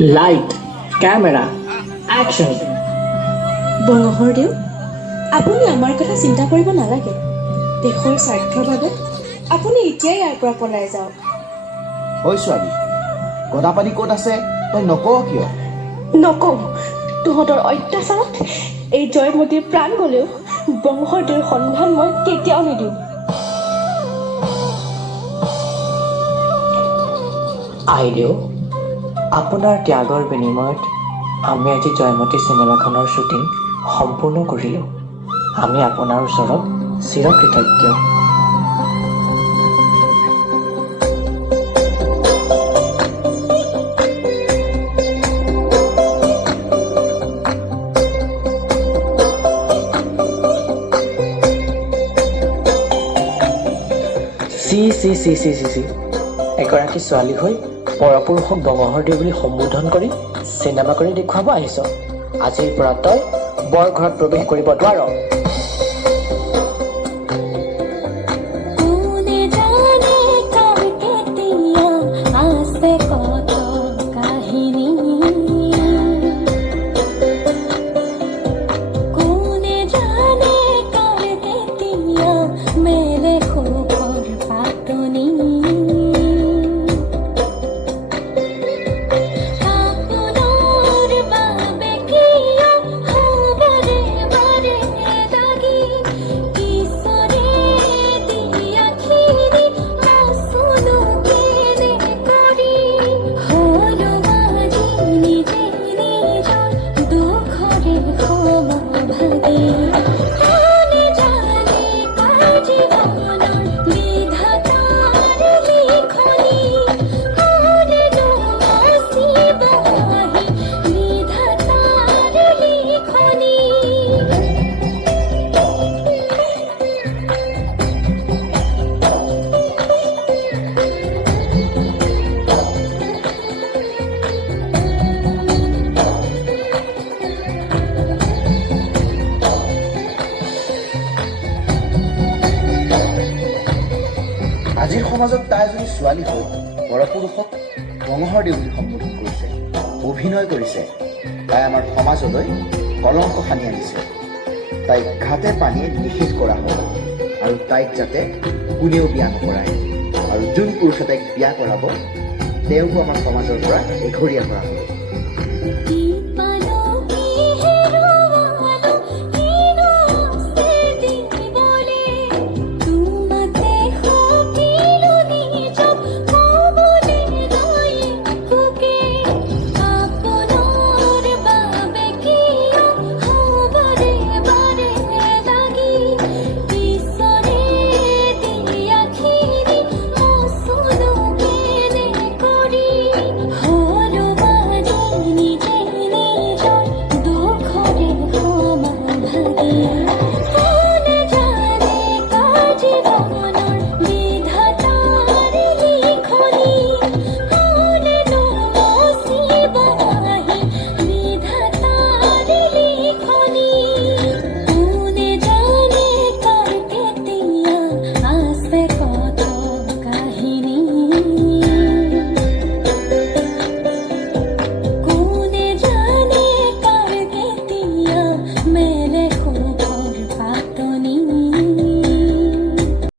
Light camera action বংশৰদেউ আপুনি আমাৰ কথা চিন্তা কৰিব নালাগে। দেশৰ স্বাৰ্থৰ বাবে আপুনি এতিয়াই ইয়াৰ পৰা পলাই যাওক। ঐ ছোৱালী গদাপাণি ক'ত আছে? তই নকওঁ কিয়? নকওঁ তহঁতৰ অত্যাচাৰত এই জয়মতীৰ প্ৰাণ গ'লেও বংশৰদেউৰ সন্ধান মই কেতিয়াও নিদিওঁ। আইদেউ আপোনাৰ ত্যাগৰ বিনিময়ত আমি আজি জয়মতী চিনেমাখনৰ শ্বুটিং সম্পূৰ্ণ কৰিলোঁ। আমি আপোনাৰ ওচৰত চিৰকৃতজ্ঞ। চি চি চি চি চি চি। এগৰাকী ছোৱালী হৈ পৰপুৰুষক বঙহৰদেউ বুলি সম্বোধন কৰি চিনেমা কৰি দেখুৱাব আহিছ। আজিৰ পৰা তই বৰ ঘৰত প্ৰৱেশ কৰিব নোৱাৰ। আজিৰ সমাজত তাই এজনী ছোৱালী হৈ পৰপুৰুষক বঙহৰদেউ বুলি সম্বোধন কৰিছে, অভিনয় কৰিছে। তাই আমাৰ সমাজলৈ কলংক সানি আনিছে। তাইক ঘাটে পানীয়ে নিষেধ কৰা হ'ল আৰু তাইক যাতে কোনেও বিয়া নকৰায় আৰু যোন পুৰুষে তাইক বিয়া কৰাব, তেওঁকো আমাৰ সমাজৰ পৰা এঘৰীয়া কৰা কি fun.